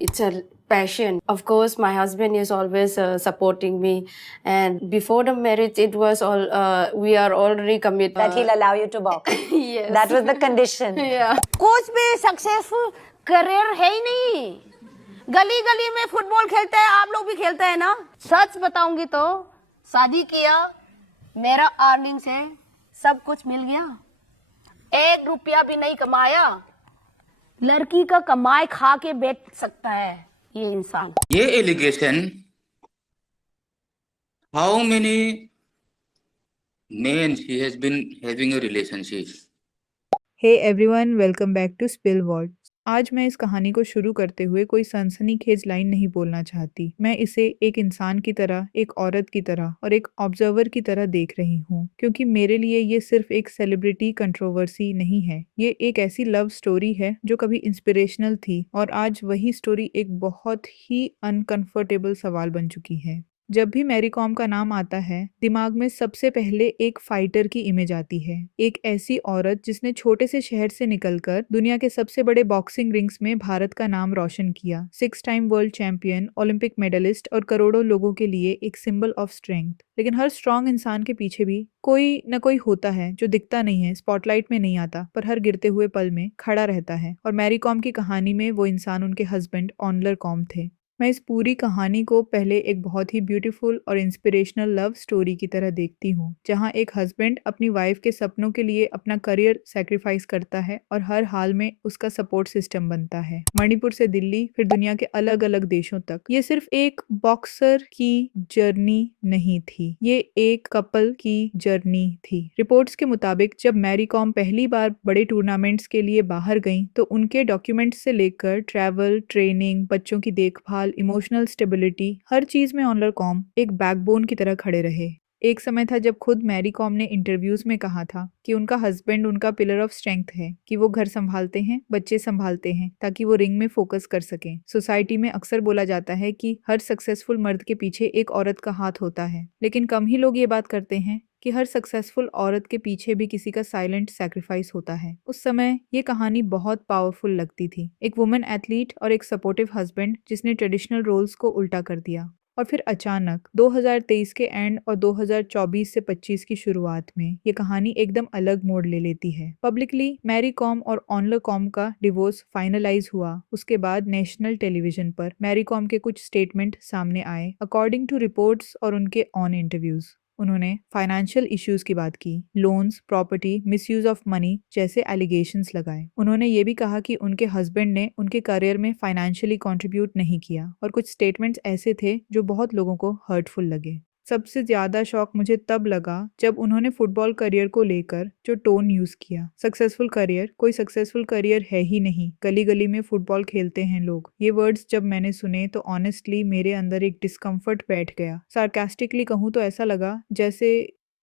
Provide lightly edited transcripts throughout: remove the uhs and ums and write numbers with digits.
It's a passion. Of course, my husband is always supporting me, and before the marriage, it was all we are already committed. That he'll allow you to box. Yes. That was the condition. Yeah. कुछ भी successful career है ही नहीं। गली गली में football खेलते हैं, आप लोग भी खेलते हैं ना। सच बताऊंगी तो शादी किया, मेरा अर्निंग से सब कुछ मिल गया, 1 रुपया भी नहीं कमाया। लड़की का कमाई खा के बेच सकता है ये इंसान। ये allegation how many men she has been having a relationship. Hey everyone, welcome back to spill word. आज मैं इस कहानी को शुरू करते हुए कोई सनसनीखेज लाइन नहीं बोलना चाहती। मैं इसे एक इंसान की तरह, एक औरत की तरह और एक ऑब्जर्वर की तरह देख रही हूँ, क्योंकि मेरे लिए ये सिर्फ एक सेलिब्रिटी कंट्रोवर्सी नहीं है। ये एक ऐसी लव स्टोरी है जो कभी इंस्पिरेशनल थी और आज वही स्टोरी एक बहुत ही अनकंफर्टेबल सवाल बन चुकी है। जब भी मैरी कॉम का नाम आता है, दिमाग में सबसे पहले एक फाइटर की इमेज आती है। एक ऐसी औरत जिसने छोटे से शहर से निकलकर दुनिया के सबसे बड़े बॉक्सिंग रिंग्स में भारत का नाम रोशन किया। 6 time world champion, Olympic medallist और करोड़ों लोगों के लिए एक सिंबल ऑफ स्ट्रेंथ। लेकिन हर स्ट्रांग इंसान के पीछे भी कोई न कोई होता है जो दिखता नहीं है, स्पॉटलाइट में नहीं आता, पर हर गिरते हुए पल में खड़ा रहता है। और मैरी कॉम की कहानी में वो इंसान उनके हस्बैंड ऑनलर कॉम थे। मैं इस पूरी कहानी को पहले एक बहुत ही ब्यूटीफुल और इंस्पिरेशनल लव स्टोरी की तरह देखती हूँ, जहाँ एक हस्बैंड अपनी वाइफ के सपनों के लिए अपना करियर सैक्रिफाइस करता है और हर हाल में उसका सपोर्ट सिस्टम बनता है। मणिपुर से दिल्ली, फिर दुनिया के अलग अलग देशों तक। ये सिर्फ एक बॉक्सर की जर्नी नहीं थी, ये एक कपल की जर्नी थी। रिपोर्ट्स के मुताबिक जब मैरी कॉम पहली बार बड़े टूर्नामेंट्स के लिए बाहर गईं, तो उनके डॉक्यूमेंट्स से लेकर ट्रैवल, ट्रेनिंग, बच्चों की देखभाल, इमोशनल स्टेबिलिटी, हर चीज में ऑनलर कॉम एक बैकबोन की तरह खड़े रहे। एक समय था जब खुद मैरी कॉम ने इंटरव्यूज में कहा था कि उनका हस्बैंड उनका पिलर ऑफ स्ट्रेंथ है, कि वो घर संभालते हैं, बच्चे संभालते हैं, ताकि वो रिंग में फोकस कर सकें। सोसाइटी में अक्सर बोला जाता है कि हर सक्सेसफुल मर्द के पीछे एक औरत का हाथ होता है, लेकिन कम ही लोग ये बात करते हैं कि हर सक्सेसफुल औरत के पीछे भी किसी का साइलेंट सैक्रिफाइस होता है। उस समय ये कहानी बहुत पावरफुल लगती थी, एक वुमेन एथलीट और एक सपोर्टिव हस्बैंड जिसने ट्रेडिशनल रोल्स को उल्टा कर दिया। और फिर अचानक 2023 के एंड और 2024 से 25 की शुरुआत में ये कहानी एकदम अलग मोड़ ले लेती है। पब्लिकली मैरी कॉम और ऑनलर कॉम का डिवोर्स फाइनलाइज हुआ। उसके बाद नेशनल टेलीविजन पर मैरी कॉम के कुछ स्टेटमेंट सामने आए, अकॉर्डिंग टू रिपोर्ट्स और उनके ऑन इंटरव्यूज। उन्होंने फाइनेंशियल इश्यूज की बात की, loans, property, misuse of money जैसे एलिगेशंस लगाए। उन्होंने ये भी कहा कि उनके हस्बैंड ने उनके करियर में फाइनेंशियली कंट्रीब्यूट नहीं किया, और कुछ स्टेटमेंट्स ऐसे थे जो बहुत लोगों को हर्टफुल लगे। सबसे ज्यादा शॉक मुझे तब लगा जब उन्होंने फुटबॉल करियर को लेकर जो टोन यूज किया। सक्सेसफुल करियर, कोई सक्सेसफुल करियर है ही नहीं, गली गली में फुटबॉल खेलते हैं लोग। ये वर्ड्स जब मैंने सुने तो ऑनेस्टली मेरे अंदर एक डिस्कम्फर्ट बैठ गया। सार्कास्टिकली कहूँ तो ऐसा लगा जैसे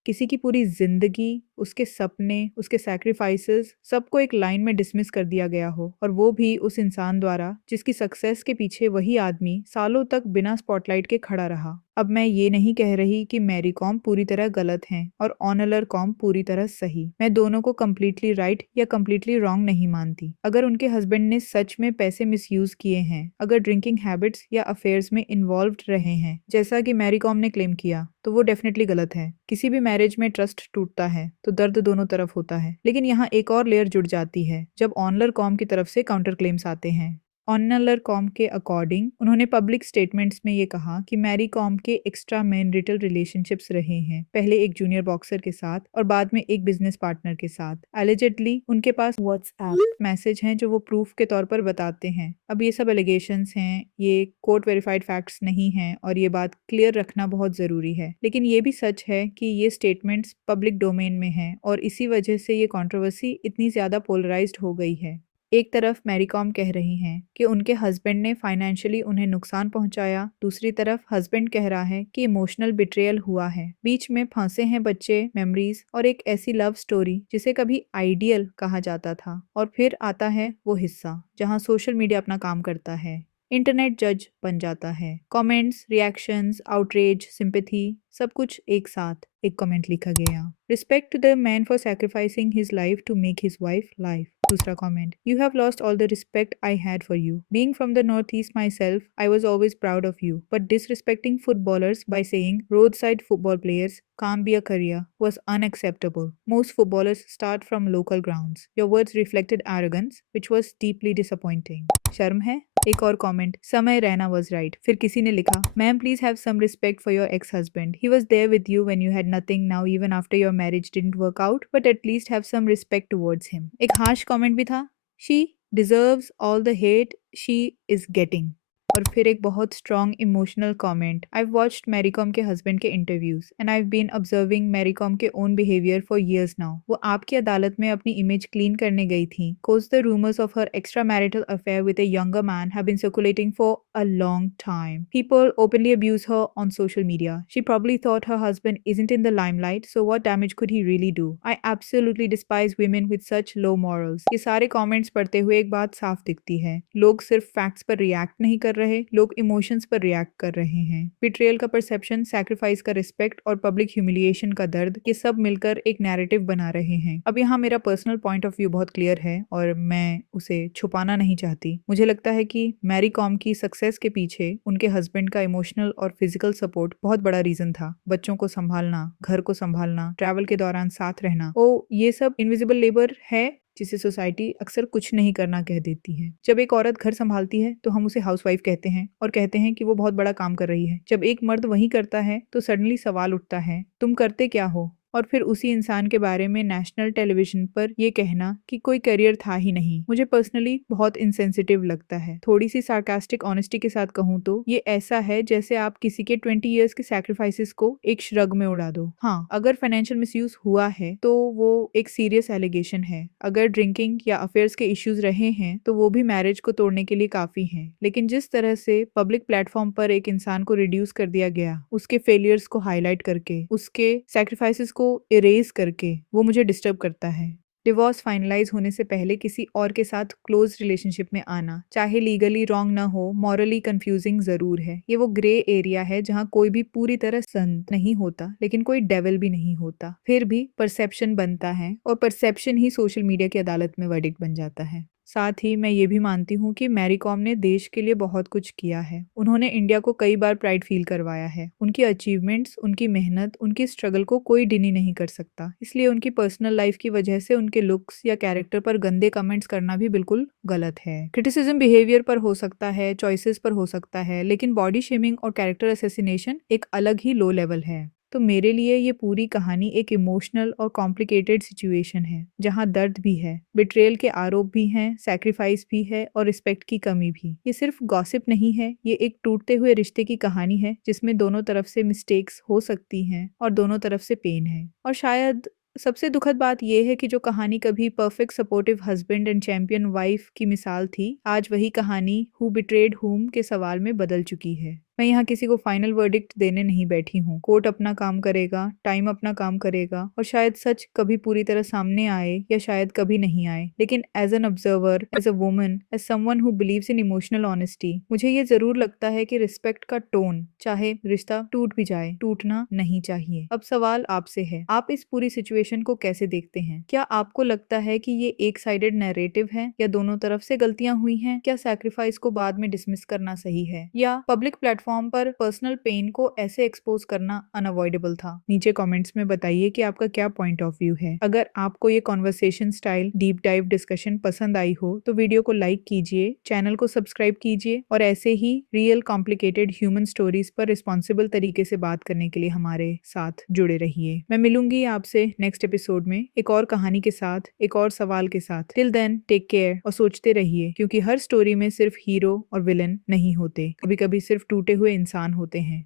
किसी की पूरी जिंदगी, उसके सपने, उसके सैक्रिफाइसेस सबको एक लाइन में डिसमिस कर दिया गया हो, और वो भी उस इंसान द्वारा जिसकी सक्सेस के पीछे वही आदमी सालों तक बिना स्पॉटलाइट के खड़ा रहा। अब मैं ये नहीं कह रही कि मैरी कॉम पूरी तरह गलत हैं और ऑनलर कॉम पूरी तरह सही। मैं दोनों को कम्प्लीटली राइट या कम्प्लीटली रॉन्ग नहीं मानती। अगर उनके हस्बैंड ने सच में पैसे मिसयूज किए हैं, अगर ड्रिंकिंग हैबिट्स या अफेयर्स में इन्वॉल्व रहे हैं जैसा कि मैरी कॉम ने क्लेम किया, तो वो डेफिनेटली गलत है। किसी भी मैरिज में ट्रस्ट टूटता है तो दर्द दोनों तरफ होता है, लेकिन यहाँ एक और लेयर जुड़ जाती है जब ऑनलर कॉम की तरफ से काउंटर क्लेम्स आते हैं। ऑनलर कॉम के अकॉर्डिंग उन्होंने पब्लिक स्टेटमेंट्स में ये कहा कि मैरी कॉम के एक्स्ट्रा मैरिटल रिलेशनशिप्स रहे हैं, पहले एक जूनियर बॉक्सर के साथ और बाद में एक बिजनेस पार्टनर के साथ। एलिजेडली उनके पास व्हाट्सएप मैसेज हैं जो वो प्रूफ के तौर पर बताते हैं। अब ये सब एलिगेशंस हैं, ये कोर्ट वेरीफाइड फैक्ट्स नहीं हैं, और ये बात क्लियर रखना बहुत जरूरी है। लेकिन ये भी सच है कि ये स्टेटमेंट्स पब्लिक डोमेन में हैं, और इसी वजह से ये कंट्रोवर्सी इतनी ज्यादा पोलराइज्ड हो गई है। एक तरफ मैरी कॉम कह रही हैं कि उनके हस्बैंड ने फाइनेंशियली उन्हें नुकसान पहुंचाया, दूसरी तरफ हस्बैंड कह रहा है कि इमोशनल बिट्रेयल हुआ है। बीच में फंसे हैं बच्चे, मेमोरीज और एक ऐसी लव स्टोरी जिसे कभी आइडियल कहा जाता था। और फिर आता है वो हिस्सा जहां सोशल मीडिया अपना काम करता है, इंटरनेट जज बन जाता है। कमेंट्स, रिएक्शंस, आउटरेज, सिंपैथी, सब कुछ एक साथ। एक कमेंट लिखा गया, respect to the man for sacrificing his life to make his wife life. दूसरा comment, you have lost all the respect I had for you. Being from the north east myself, I was always proud of you, but disrespecting footballers by saying road side football players can't be a career was unacceptable. Most footballers start from local grounds. Your words reflected arrogance, which was deeply disappointing. शर्म है? एक और comment, समय Raina was right. फिर किसी ने लिखा, ma'am please have some respect for your ex husband. He was there with you when you had nothing. Now even after your marriage didn't work out, but at least have some respect towards him. एक harsh comment भी था, she deserves all the hate she is getting. और फिर एक बहुत strong emotional comment, I watched Mary Kom के husband के interviews and I been observing Mary Kom के own behaviour for years now. वो आपकी अदालत में अपनी इमेज क्लीन करने गई थी. Cause the rumours of her extra marital affair with a younger man have been circulating for a long time. People openly abuse her on social media. She probably thought her husband isn't in the limelight, so what damage could he really do? I absolutely despise women with such low morals. ये सारे comments पढ़ते हुए एक बात साफ दिखती है, लोग सिर्फ फैक्ट्स पर रिएक्ट नहीं कर रहे, लोग इमोशंस पर रिएक्ट कर रहे हैं. बिट्रेयल का परसेप्शन, सैक्रिफाइस का रिस्पेक्ट और पब्लिक ह्यूमिलिएशन का दर्द, ये सब मिलकर एक नैरेटिव बना रहे हैं. अब यहाँ मेरा पर्सनल पॉइंट ऑफ व्यू बहुत क्लियर है और मैं उसे छुपाना नहीं चाहती. मुझे लगता है कि मैरी कॉम की सक्सेस के पीछे उनके हस्बैंड का इमोशनल और फिजिकल सपोर्ट बहुत बड़ा रीजन था. बच्चों को संभालना, घर को संभालना, ट्रैवल के दौरान साथ रहना, ये सब इनविजिबल लेबर है जिसे सोसाइटी अक्सर कुछ नहीं करना कह देती है. जब एक औरत घर संभालती है तो हम उसे हाउसवाइफ कहते हैं और कहते हैं कि वो बहुत बड़ा काम कर रही है. जब एक मर्द वही करता है तो सडनली सवाल उठता है, तुम करते क्या हो? और फिर उसी इंसान के बारे में नेशनल टेलीविजन पर ये कहना कि कोई करियर था ही नहीं, मुझे पर्सनली बहुत इनसेंसिटिव लगता है. थोड़ी सी सार्कास्टिक ऑनेस्टी के साथ कहूँ तो ये ऐसा है जैसे आप किसी के 20 इयर्स के सैक्रिफाइसेस को एक श्रग में उड़ा दो. हाँ, अगर फाइनेंशियल मिसयूज हुआ है तो वो एक सीरियस एलिगेशन है. अगर ड्रिंकिंग या अफेयर्स के इश्यूज रहे हैं तो वो भी मैरिज को तोड़ने के लिए काफी हैं. लेकिन जिस तरह से पब्लिक प्लेटफॉर्म पर एक इंसान को रिड्यूस कर दिया गया, उसके फेलियर्स को हाईलाइट करके, उसके सैक्रिफाइसेस को इरेज करके, वो मुझे डिस्टर्ब करता है. डिवोर्स फाइनलाइज होने से पहले किसी और के साथ क्लोज रिलेशनशिप में आना, चाहे लीगली रॉन्ग ना हो, मॉरली कंफ्यूजिंग जरूर है. ये वो ग्रे एरिया है जहाँ कोई भी पूरी तरह संत नहीं होता लेकिन कोई डेविल भी नहीं होता. फिर भी परसेप्शन बनता है और परसेप्शन ही सोशल मीडिया की अदालत में वर्डिक्ट बन जाता है. साथ ही मैं ये भी मानती हूँ कि मैरी कॉम ने देश के लिए बहुत कुछ किया है. उन्होंने इंडिया को कई बार प्राइड फील करवाया है. उनकी अचीवमेंट्स, उनकी मेहनत, उनकी स्ट्रगल को कोई डिनी नहीं कर सकता. इसलिए उनकी पर्सनल लाइफ की वजह से उनके लुक्स या कैरेक्टर पर गंदे कमेंट्स करना भी बिल्कुल गलत है. क्रिटिसिज्म बिहेवियर पर हो सकता है, चॉइसेस पर हो सकता है, लेकिन बॉडी शेमिंग और कैरेक्टर असैसिनेशन एक अलग ही लो लेवल है. तो मेरे लिए ये पूरी कहानी एक इमोशनल और कॉम्प्लिकेटेड सिचुएशन है जहाँ दर्द भी है, बिट्रेयल के आरोप भी हैं, सैक्रिफाइस भी है और रिस्पेक्ट की कमी भी. ये सिर्फ गॉसिप नहीं है, ये एक टूटते हुए रिश्ते की कहानी है जिसमें दोनों तरफ से मिस्टेक्स हो सकती हैं और दोनों तरफ से पेन है. और शायद सबसे दुखद बात यह है कि जो कहानी कभी perfect supportive husband and champion wife की मिसाल थी, आज वही कहानी हु बिट्रेड हुम के सवाल में बदल चुकी है. मैं यहाँ किसी को फाइनल वर्डिक्ट देने नहीं बैठी हूँ. कोर्ट अपना काम करेगा, टाइम अपना काम करेगा और शायद सच कभी पूरी तरह सामने आए या शायद कभी नहीं आए. लेकिन as an observer, as a woman, as someone who believes in emotional honesty, मुझे ये जरूर लगता है कि रिस्पेक्ट का टोन, चाहे रिश्ता टूट भी जाए, टूटना नहीं चाहिए. अब सवाल आपसे है, आप इस पूरी सिचुएशन को कैसे देखते हैं? क्या आपको लगता है कि ये एक साइडेड नैरेटिव है या दोनों तरफ से गलतियां हुई हैं? क्या सैक्रिफाइस को बाद में डिसमिस करना सही है या पब्लिक प्लेटफॉर्म पर पर्सनल पेन को ऐसे एक्सपोज करना अनअवॉइडेबल था? नीचे कमेंट्स में बताइए कि आपका क्या पॉइंट ऑफ व्यू है. अगर आपको ये conversation style deep dive discussion पसंद आई हो तो वीडियो को लाइक कीजिए, चैनल को सब्सक्राइब कीजिए और ऐसे ही रियल कॉम्प्लिकेटेड ह्यूमन स्टोरीज पर रिस्पॉन्सिबल तरीके से बात करने के लिए हमारे साथ जुड़े रहिए. मैं मिलूंगी आपसे नेक्स्ट एपिसोड में एक और कहानी के साथ, एक और सवाल के साथ. टिल देन टेक केयर और सोचते रहिए, क्योंकि हर स्टोरी में सिर्फ हीरो और विलन नहीं होते, कभी कभी सिर्फ टूटे हुए इंसान होते हैं.